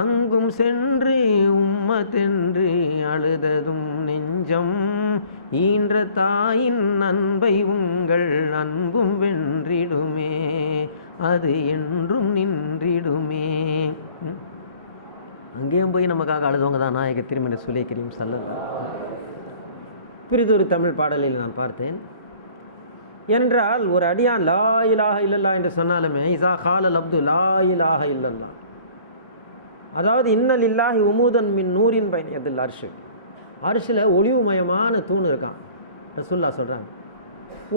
அங்கும் சென்று உம்மத்தென்று அழுததும் நெஞ்சம். ஈன்ற தாயின் அன்பை உங்கள் அன்பும் வென்றிடுமே, அது என்றும் நின்றிடுமே. அங்கேயும் போய் நமக்காக அழுதவங்க தான் நாயக திருமண ரசூலை கரீம் ஸல்லல்லாஹு. பிறிதொரு தமிழ் பாடலில் நான் பார்த்தேன், என்றால் ஒரு அடியான் லா இலாஹ இல்லல்லாஹ் என்று சொன்னாலுமே, இஸா காலல் அப்து லா இலாஹ இல்லல்லாஹ், அதாவது இன்னல் இல்லாஹி உமூதன் மின் நூரின் பைன் யதில் அர்ஷ், அர்ஷில் ஒளிவுமயமான தூண் இருக்கான். ரசூலுல்லாஹ் சொல்கிறாங்க,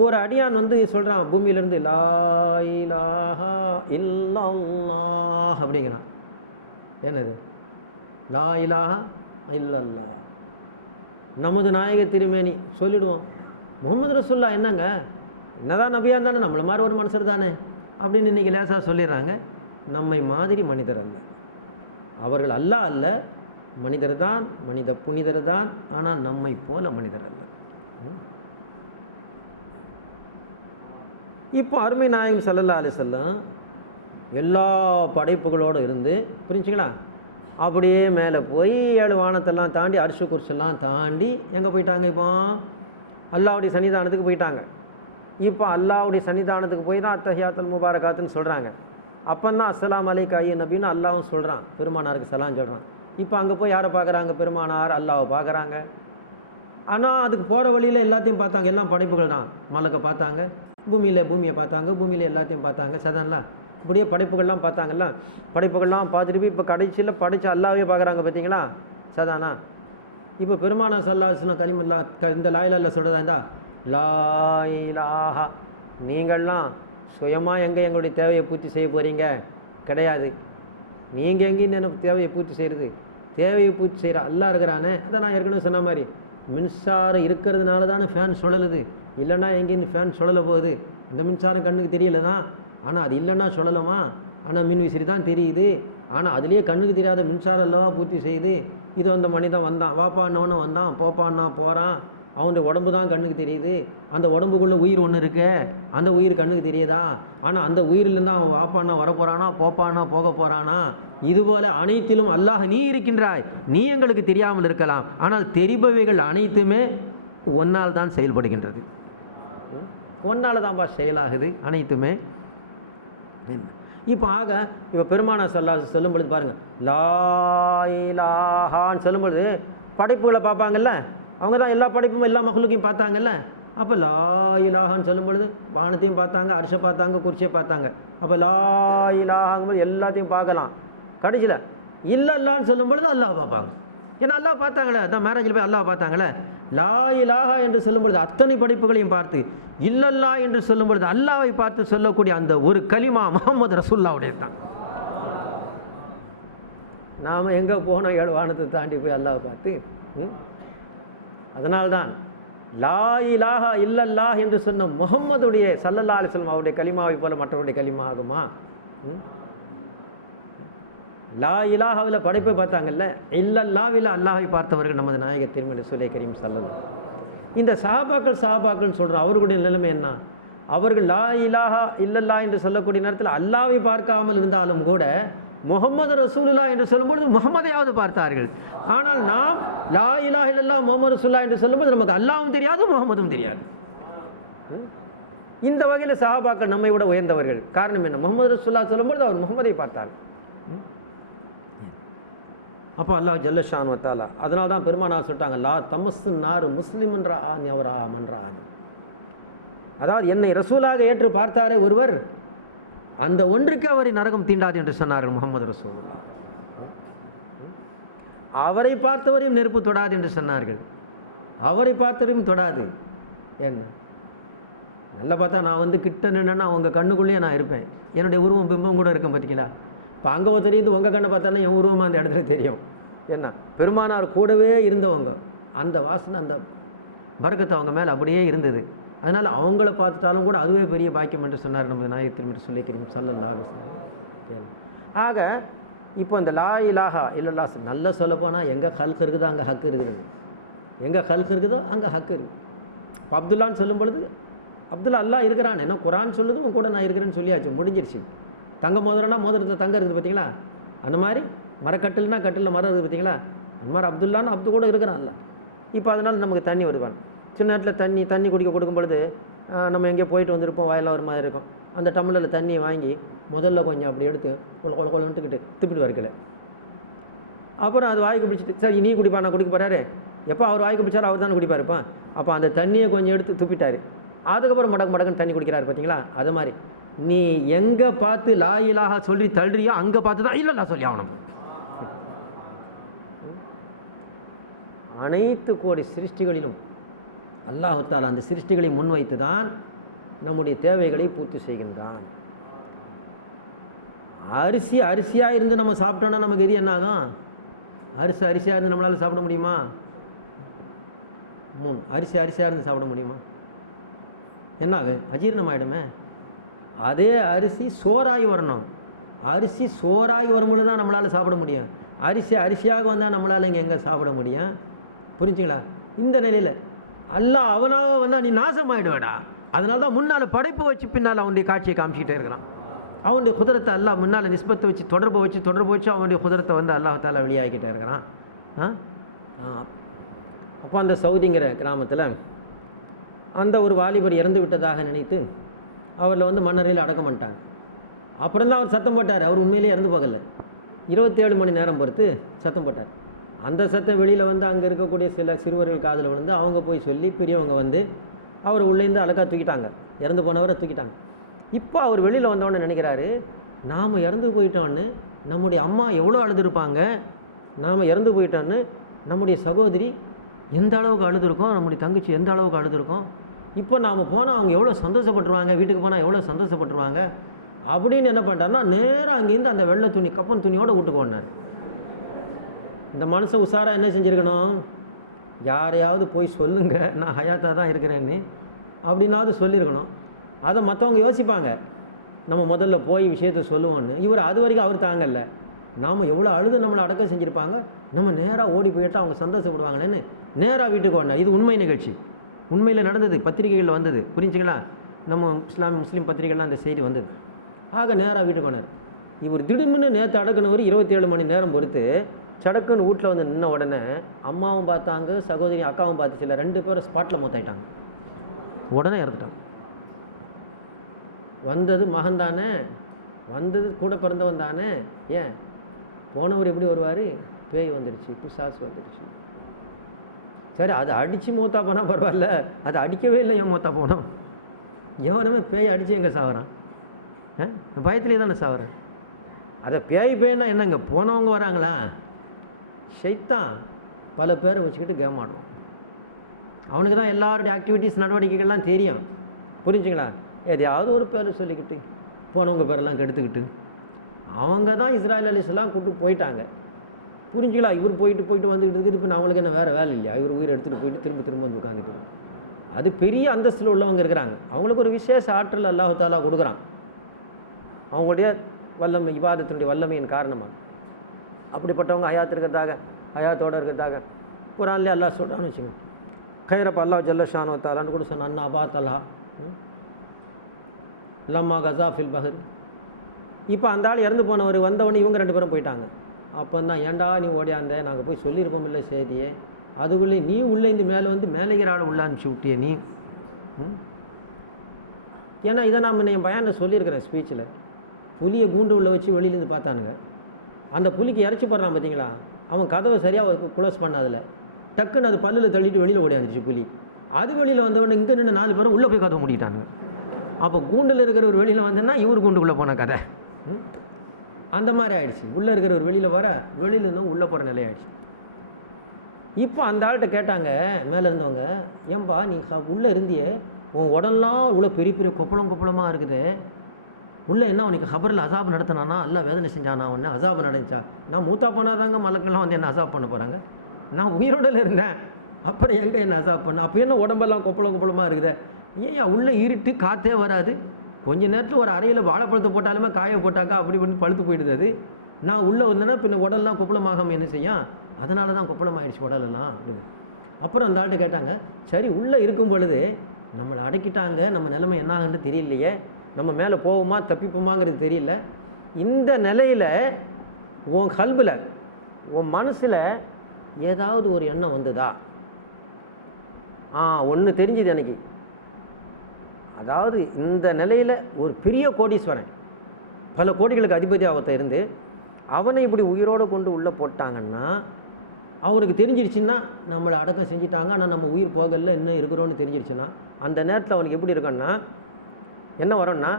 ஒரு அடியான் சொல்கிறான் பூமியிலேருந்து லா இலாஹ இல்லல்லாஹ் அப்படிங்கிறான். என்னது லா இலாஹ இல்லல்லாஹ்? நமது நாயக திருமேனி சொல்லிடுவோம், முகமது ரசூலுல்லாஹ் என்னங்க, என்னதான் நபியாக இருந்தானே நம்மளை மாதிரி ஒரு மனுஷர் தானே அப்படின்னு இன்றைக்கி லேசாக சொல்லிடுறாங்க. நம்மை மாதிரி மனிதர் அல்ல, அவர்கள் அல்லாஹ் அல்ல, மனிதர் தான், மனித புனிதர் தான், ஆனால் நம்மை போல மனிதர் அல்ல. இப்போ அருமை நாயகம் ஸல்லல்லாஹு அலைஹி வஸல்லம் எல்லா படைப்புகளோடு இருந்து, புரிஞ்சுங்களா, அப்படியே மேலே போய் 7 வானத்தெல்லாம் தாண்டி அர்ஷு குர்ஸெல்லாம் தாண்டி எங்கே போயிட்டாங்க? இப்போ அல்லாஹ்வுடைய சன்னிதானத்துக்கு போயிட்டாங்க. இப்போ அல்லாஹ்வுடைய சன்னிதானத்துக்கு போய் தான் அத்தஹியாத்துல் முபாரகாத்துன்னு சொல்கிறாங்க. அப்போ தான் அஸ்ஸலாமு அலைக்க ஐய நபின்னு அல்லாஹ்வும் சொல்கிறான், பெருமானாருக்கு சலாம் சொல்கிறான். இப்போ அங்கே போய் யாரை பார்க்குறாங்க? பெருமானார் அல்லாஹ்வை பார்க்குறாங்க. ஆனால் அதுக்கு போகிற வழியில் எல்லாத்தையும் பார்த்தாங்க, எல்லாம் படைப்புகள் தான். மலக்கை பார்த்தாங்க, பூமியை பார்த்தாங்க, பூமியில் எல்லாத்தையும் பார்த்தாங்க, சதன்ல இப்படியே படைப்புகள்லாம் பார்த்தாங்கல்ல. படைப்புகள்லாம் பார்த்துட்டு இப்போ கடைசியில் படைச்ச அல்லாவே பார்க்குறாங்க, பார்த்தீங்களா, சதானா. இப்போ பெருமானா ஸல்லல்லாஹு அலைஹி வஸல்லம் கலிமுல்லா இந்த லா இலாஹ இல்லல்லாஹ் சொல்கிறதா இருந்தால், லா இலாஹ, நீங்கள்லாம் சுயமாக எங்கே எங்களுடைய தேவையை பூர்த்தி செய்ய போகிறீங்க? கிடையாது. நீங்கள் எங்கேயும் எனக்கு தேவையை பூர்த்தி செய்கிறது? தேவையை பூர்த்தி செய்கிற அல்லாஹ் இருக்கிறானே. அதான் நான் ஏற்கனவே சொன்ன மாதிரி, மின்சாரம் இருக்கிறதுனால தானே ஃபேன் சுழலுது, இல்லைன்னா எங்கேருந்து ஃபேன் சுழல போகுது? இந்த மின்சாரம் கண்ணுக்கு தெரியல தான், ஆனால் அது இல்லைன்னா சுழலுமா? ஆனால் மின் விசிறி தான் தெரியுது, ஆனால் அதுலேயே கண்ணுக்கு தெரியாத மின்சாரம் அல்லவா பூர்த்தி செய்யுது. இது அந்த மனிதன் வந்தான், வாப்பான்னவனும் வந்தான், போப்பான்னா போகிறான், அவனுடைய உடம்பு தான் கண்ணுக்கு தெரியுது. அந்த உடம்புக்குள்ளே உயிர் ஒன்று இருக்கு, அந்த உயிர் கண்ணுக்கு தெரியுதா? ஆனால் அந்த உயிரிலேருந்து அவன் வாப்பான்னா வரப்போகிறானா, போப்பான்னா போக போகிறானா? இதுபோல் அனைத்திலும் அல்லாஹ் நீ இருக்கின்றாய், நீ எங்களுக்கு தெரியாமல் இருக்கலாம், ஆனால் தெரிபவைகள் அனைத்துமே ஒன்னால் தான் செயல்படுகின்றது, ஒன்னால் தான்ப்பா செயலாகுது அனைத்துமே. இப்போ இப்போ பெருமானா ஸல்லல்லாஹு அலைஹி சொல்லும் பொழுது பாருங்கள், லா இலாஹான்னு சொல்லும் பொழுது படைப்புகளை பார்ப்பாங்கல்ல, அவங்க தான் எல்லா படைப்பும் எல்லா மக்லுக்கையும் பார்த்தாங்கல்ல. அப்போ லா இலாஹான்னு சொல்லும் பொழுது வானத்தையும் பார்த்தாங்க, அரிசை பார்த்தாங்க, குர்சியை பார்த்தாங்க. அப்போ லா இலாஹாங்கும்போது எல்லாத்தையும் பார்க்கலாம். கடைசியில் இல்லல்லான்னு சொல்லும் பொழுது அல்லாஹ் பார்ப்பாங்க. ஏன்னா அல்லாஹ் பார்த்தாங்களே, அதான் மேரேஜில் போய் அல்லாஹ் பார்த்தாங்களே. லா இலாஹா என்று சொல்லும் பொழுது அத்தனை படைப்புகளையும் பார்த்து, இல்லல்லா என்று சொல்லும் பொழுது அல்லாஹ்வை பார்த்து சொல்லக்கூடிய அந்த ஒரு கலிமா முஹம்மது ரசூலுல்லாஹ்வுடைய தான். நாம் எங்கே போனோம்? 7 வானத்தை தாண்டி போய் அல்லாஹ்வை பார்த்து. அதனால்தான் லா இலாஹா இல்லல்லாஹ் என்று சொன்ன முஹம்மதுடைய ஸல்லல்லாஹு அலைஹி வஸல்லம் அவருடைய கலிமாவை போல மற்றவருடைய கலிமா ஆகுமா? லா இலாஹாவில் படைப்பை பார்த்தாங்கல்ல, இல்லல்லாஹ்வில் அல்லாஹை பார்த்தவர்கள் நமது நாயக திருமண ரசூலை கரீம் ஸல்லல்லாஹு. இந்த சஹாபாக்கள்னு சொல்கிறோம், அவர்களுடைய நிலைமை என்ன? அவர்கள் லா இலாஹா இல்லல்லாஹ் என்று சொல்லக்கூடிய நேரத்தில் அல்லாஹ்வை பார்க்காமல் இருந்தாலும் கூட முஹம்மது ரசூலுல்லாஹ் என்று சொல்லும்போது முகமதையாவது பார்த்தார்கள். ஆனால் நாம் லா இலாஹ இல்லல்லாஹ் முஹம்மது ரசூலுல்லாஹ் என்று சொல்லும்போது நமக்கு அல்லாஹ்வும் தெரியாது, முகமதும் தெரியாது. இந்த வகையில் சஹாபாக்கள் நம்மை விட உயர்ந்தவர்கள். காரணம் என்ன? முகமது ரசூலுல்லாஹ் சொல்லும்போது அவர் முகமதை பார்த்தார். அப்போ அல்லாஹ் ஜல்ல ஷான் வத்தாலா அதனால தான் பெருமானார் சொல்லிட்டாங்க, லா தமஸ்ஸு நார் முஸ்லிம்ன்றா அவரா மன்றா. அதாவது என்னை ரசூலாக ஏற்று பார்த்தாரே ஒருவர், அந்த ஒன்றுக்கு அவரை நரகம் தீண்டாது என்று சொன்னார்கள் முகமது ரசூலுல்லாஹ். அவரை பார்த்தவரையும் நெருப்பு தொடாது என்று சொன்னார்கள். அவரை பார்த்தவரையும் தொடாது. என்ன நல்லா பார்த்தா நான் கிட்ட நின்னா உங்கள் கண்ணுக்குள்ளேயே நான் இருப்பேன். என்னுடைய உருவம் பிம்பம் கூட இருக்கும் பார்த்தீங்களா? இப்போ அங்கே தெரியுது, உங்கள் கண்ணை பார்த்தாலும் என் உருவமாக அந்த இடத்துல தெரியும். என்ன பெருமானார் கூடவே இருந்தவங்க, அந்த வாசனை அந்த பரக்கத்தை அவங்க மேலே அப்படியே இருந்தது. அதனால் அவங்கள பார்த்துட்டாலும் கூட அதுவே பெரிய பாக்கியம் என்று சொன்னார் நமது நாயகத்தின் என்று சொல்லிக்கிறோம் ஸல்லல்லாஹு அலைஹி வஸல்லம். ஆக இப்போ இந்த லா இலாஹா இல்லல்லாஹ் நல்லா சொல்லப்போனால் எங்கே ஹல்க் இருக்குதோ அங்கே ஹக்கு இருக்குது, எங்கே ஹல்க் இருக்குதோ அங்கே ஹக்கு இருக்குது. இப்போ அப்துல்லான்னு சொல்லும் பொழுது அப்துல்லா அல்லாஹ் இருக்கிறான், என்ன குரான் சொல்லுது, உன் கூட நான் இருக்கிறேன்னு சொல்லியாச்சு, முடிஞ்சிருச்சு. தங்க மோதிரம்னா மோதிரத்தை தங்க இருக்குது பார்த்தீங்களா? அந்த மாதிரி மரக்கட்டில்னா கட்டிலில் மரம் இருக்குது பார்த்தீங்களா? அந்த மாதிரி அப்துல்லான்னு அப்து கூட இருக்கிறான்ல. இப்போ அதனால் நமக்கு தண்ணி வருவான். சின்ன நேரத்தில் தண்ணி குடிக்க கொடுக்கும் பொழுது நம்ம எங்கேயோ போயிட்டு வந்திருப்போம், வாயெல்லாம் ஒரு மாதிரி இருக்கும். அந்த டம்ளரில் தண்ணியை வாங்கி முதல்ல கொஞ்சம் அப்படி எடுத்து கொலன்ட்டுக்கிட்டு துப்பிட்டு வரக்கல. அப்புறம் அது வாய்க்கு பிடிச்சிட்டு, சரி நீ குடிப்பா, நான் குடிக்க போகிறாரு. எப்போ அவர் வாய்க்கு பிடிச்சாரோ அவர் தானே குடிப்பாருப்பா. அப்போ அந்த தண்ணியை கொஞ்சம் எடுத்து துப்பிட்டார். அதுக்கப்புறம் மடக்குன்னு தண்ணி குடிக்கிறாரு பார்த்தீங்களா? அது மாதிரி நீ எங்கே பார்த்து லா இலாஹா சொல்லி தள்ளுறியோ அங்கே பார்த்து தான் இல்லைல்லா சொல்லி ஆகணும். அனைத்து கோடி சிருஷ்டிகளிலும் அல்லாஹ் தஆலா அந்த சிருஷ்டிகளை முன்வைத்து தான் நம்முடைய தேவைகளை பூர்த்தி செய்கின்றான். அரிசியாக இருந்து நம்ம சாப்பிட்டோன்னா நமக்கு எது என்ன ஆகும்? அரிசியாக இருந்து நம்மளால் சாப்பிட முடியுமா? அரிசியாக இருந்து சாப்பிட முடியுமா? என்ன ஆகும்? அஜீரணம் ஆகிடுமே. அதே அரிசி சோறாகி வரணும். அரிசி சோறாகி வரும்பொழுது தான் நம்மளால் சாப்பிட முடியும். அரிசியாக வந்தால் நம்மளால் இங்கே எங்கே சாப்பிட முடியும்? புரிஞ்சுங்களா? இந்த நிலையில் அல்லாஹ் அவனாக வந்தால் நீ நாசமாயிடுவேடா. அதனால தான் முன்னால் படைப்பு வச்சு பின்னால் அவனுடைய காட்சியை காமிச்சிக்கிட்டே இருக்கிறான். அவனுடைய குதிரத்தை அல்லாஹ் முன்னால் நிஸ்பத்தை வச்சு தொடர்பு வச்சு அவனுடைய குதிரத்தை அல்லாஹ் தஆலா வெளியாகிக்கிட்டே இருக்கிறான். அப்போ அந்த சவுதிங்கிற கிராமத்தில் அந்த ஒரு வாலிபர் இறந்து விட்டதாக நினைத்து அவரில் மண்ணறையில் அடக்கம் பண்ணிட்டாங்க. அப்புறம் தான் அவர் சத்தம் போட்டார். அவர் உண்மையிலே இறந்து போகலை, 27 மணி நேரம் பொறுத்து சத்தம் போட்டார். அந்த சத்தம் வெளியில் அங்கே இருக்கக்கூடிய சில சிறுவர்கள் காதில் விழுந்து அவங்க போய் சொல்லி பெரியவங்க அவர் உள்ளேருந்து அழகாக தூக்கிட்டாங்க, இறந்து போனவரை தூக்கிட்டாங்க. இப்போ அவர் வெளியில் வந்தவொடனே நினைக்கிறாரு, நாம் இறந்து போயிட்டோன்னு நம்முடைய அம்மா எவ்வளோ அழுதுருப்பாங்க, நாம் இறந்து போயிட்டோன்னு நம்முடைய சகோதரி எந்த அளவுக்கு அழுதுருக்கோம், நம்முடைய தங்கச்சி எந்த அளவுக்கு அழுதுருக்கோம், இப்போ நாம் போனால் அவங்க எவ்வளோ சந்தோஷப்பட்டுருவாங்க, வீட்டுக்கு போனால் எவ்வளோ சந்தோஷப்பட்டுருவாங்க அப்படின்னு என்ன பண்ணுறாருன்னா நேராக அங்கேருந்து அந்த வெள்ளை துணி கப்பன் துணியோடு வீட்டுக்கு ஓடினார். இந்த மனுஷன் உஷாராக என்ன செஞ்சுருக்கணும்? யாரையாவது போய் சொல்லுங்க நான் ஹயாத்தாக தான் இருக்கிறேன்னு அப்படின்னாவது சொல்லியிருக்கணும். அதை மற்றவங்க யோசிப்பாங்க, நம்ம முதல்ல போய் விஷயத்த சொல்லுவோன்னு. இவர் அது வரைக்கும் அவர் தாங்கல்ல, நாம் எவ்வளோ அழுது நம்மளை அடக்கம் செஞ்சுருப்பாங்க, நம்ம நேராக ஓடி போயிட்டால் அவங்க சந்தோஷப்படுவாங்களேன்னு நேராக வீட்டுக்கு ஓடினார். இது உண்மை நிகழ்ச்சி, உண்மையில் நடந்தது, பத்திரிகைகளில் வந்தது. புரிஞ்சுங்களா? நம்ம முஸ்லீம் பத்திரிகைலாம் அந்த செய்தி வந்தது. ஆக நேராக வீட்டுக்கு ஓடினார். இவர் திடீர்னு நேற்று அடக்குனவர் 27 மணி நேரம் பொறுத்து சடக்குன்னு வீட்டில் நின்ன உடனே அம்மாவும் பார்த்தாங்க, சகோதரி அக்காவும் பார்த்துச்சுல, 2 பேரும் ஸ்பாட்டில் மொத்தாயிட்டாங்க, உடனே இறந்துட்டாங்க. வந்தது மகன் தானே, வந்தது கூட பிறந்தவன் தானே, ஏன் போனவர் எப்படி வருவார்? பேய் வந்துடுச்சு, பிசாசு வந்துடுச்சு. சரி, அதை அடித்து மூத்தா போனால் பரவாயில்ல, அதை அடிக்கவே இல்லை, ஏன் மூத்தா போனோம்? எவனுமே பேய் அடித்து எங்கே சாகுறான்? பயத்திலே தானே சாகுறேன். அதை பேய்னா என்னங்க, போனவங்க வராங்களா? ஷைத்தான் பல பேரை வச்சுக்கிட்டு கேம் ஆடுவான். அவனுக்கு தான் எல்லாருடைய ஆக்டிவிட்டீஸ் நடவடிக்கைகள்லாம் தெரியும். புரிஞ்சுங்களா? எதையாவது ஒரு பேரை சொல்லிக்கிட்டு போனவங்க பேரெல்லாம் கெடுத்துக்கிட்டு அவங்க தான் இஸ்ராயேல் அலைஹிஸ்ஸலாம் கூப்பிட்டு போயிட்டாங்க. புரிஞ்சுங்களா? இவர் போயிட்டு வந்துக்கிட்டு இருக்குது. இப்போ அவங்களுக்கு என்ன வேறு வேலை இல்லையா? இவர் உயிரை எடுத்துகிட்டு போயிட்டு திரும்ப வந்து உட்காந்துட்டு, அது பெரிய அந்தஸ்தில் உள்ளவங்க இருக்கிறாங்க. அவங்களுக்கு ஒரு விசேஷ ஆற்றல் அல்லாஹ் தஆலா கொடுக்குறான், அவங்களுடைய வல்லமை, இபாதத்தினுடைய வல்லமையின் காரணமாக. அப்படிப்பட்டவங்க ஹயாத்தோடு இருக்கிறதாக குர்ஆன்ல அல்லாஹ் சொல்கிறான்னு வச்சுங்க. கைரப்ப அல்லாஹ் ஜல்ல ஷானு தஆலான்னு கூட சொன்ன அபா தலா லம்மா கஸா ஃபில் பஹர், இப்போ அந்த ஆள் இறந்து போனவர் வந்தவொடனே இவங்க 2 பேரும் போயிட்டாங்க. அப்போ தான் ஏன்டா நீ ஓடியாந்த, நாங்கள் போய் சொல்லியிருப்போம் இல்லை செய்தியே, அதுக்குள்ளே நீ உள்ளே இந்த மேலே வந்து மேலேங்கிற ஆள் உள்ள அனுப்பிச்சி விட்டியே நீ. ஏன்னா இதை நான் என் பயானில் சொல்லியிருக்கிறேன் ஸ்பீச்சில். புலியை கூண்டு உள்ள வச்சு வெளியிலேருந்து பார்த்தானுங்க. அந்த புலிக்கு இறச்சி போடுறான் பார்த்தீங்களா, அவன் கதவை சரியாக க்ளோஸ் பண்ணாதில்ல, டக்குன்னு அது பல்லில் தள்ளிட்டு வெளியில் ஓடியாந்துச்சு புலி. அது வெளியில் வந்தவொடனே இங்கே நின்று 4 பேரும் உள்ளே போய் கதவை மூடிட்டானுங்க. அப்போ கூண்டில் இருக்கிற ஒரு வெளியில் வந்தேன்னா இவர் கூண்டுக்குள்ளே போன கதை அந்த மாதிரி ஆயிடுச்சு. உள்ளே இருக்கிற ஒரு வெளியில் வர, வெளியில் இருந்தவங்க உள்ளே போகிற நிலை ஆயிடுச்சு. இப்போ அந்த ஆள்கிட்ட கேட்டாங்க மேலே இருந்தவங்க, ஏன்பா நீ உள்ளே இருந்தியே, உன் உடல்லாம் இவ்வளோ பெரிய பெரிய கொப்பளமாக இருக்குது, உள்ளே என்ன உனக்கு ஹபரில் அசாப் நடத்தினானா, அல்ல வேதனை செஞ்சானா, உடனே அசாப் நடந்துச்சா? நான் மூத்தா போனாதாங்க மலக்கெல்லாம் வந்து என்ன அசாப் பண்ண போகிறாங்க, நான் உயிரோடல இருந்தேன், அப்புறம் எங்கே என்ன அசாப் பண்ண, அப்போ என்ன உடம்பெல்லாம் கொப்பளமாக இருக்குது, ஏன் உள்ளே இருட்டு காற்றே வராது, கொஞ்ச நேரத்தில் ஒரு அறையில் வாழைப்பழத்தை போட்டாலுமே காய போட்டாக்கா அப்படி பண்ணி பழுத்து போயிடுது, அது நான் உள்ளே வந்தேன்னா பின்ன உடல்லாம் கொப்பளமாகாமல் என்ன செய்யும், அதனால தான் கொப்பளமாகிடுச்சு உடலெல்லாம் அப்படின்னு. அப்புறம் அந்த ஆள்கிட்ட கேட்டாங்க, சரி உள்ளே இருக்கும் பொழுது நம்மளை அடக்கிட்டாங்க, நம்ம நிலைமை என்ன ஆகுன்னு தெரியலையே, நம்ம மேலே போவோமா தப்பிப்போமாங்கிறது தெரியல, இந்த நிலையில் உன் கல்பில் உன் மனசில் ஏதாவது ஒரு எண்ணம் வந்ததா? ஒன்று தெரிஞ்சுது எனக்கு, அதாவது இந்த நிலையில் ஒரு பெரிய கோடீஸ்வரன், பல கோடிகளுக்கு அதிபதி அவர்த்த இருந்து அவனை இப்படி உயிரோடு கொண்டு உள்ளே போட்டாங்கன்னா, அவனுக்கு தெரிஞ்சிருச்சுன்னா நம்மளை அடக்கம் செஞ்சிட்டாங்க, ஆனால் நம்ம உயிர் போகல இன்னும் இருக்கிறோன்னு தெரிஞ்சிருச்சுன்னா, அந்த நேரத்தில் அவனுக்கு எப்படி இருக்குன்னா என்ன வரும்னா,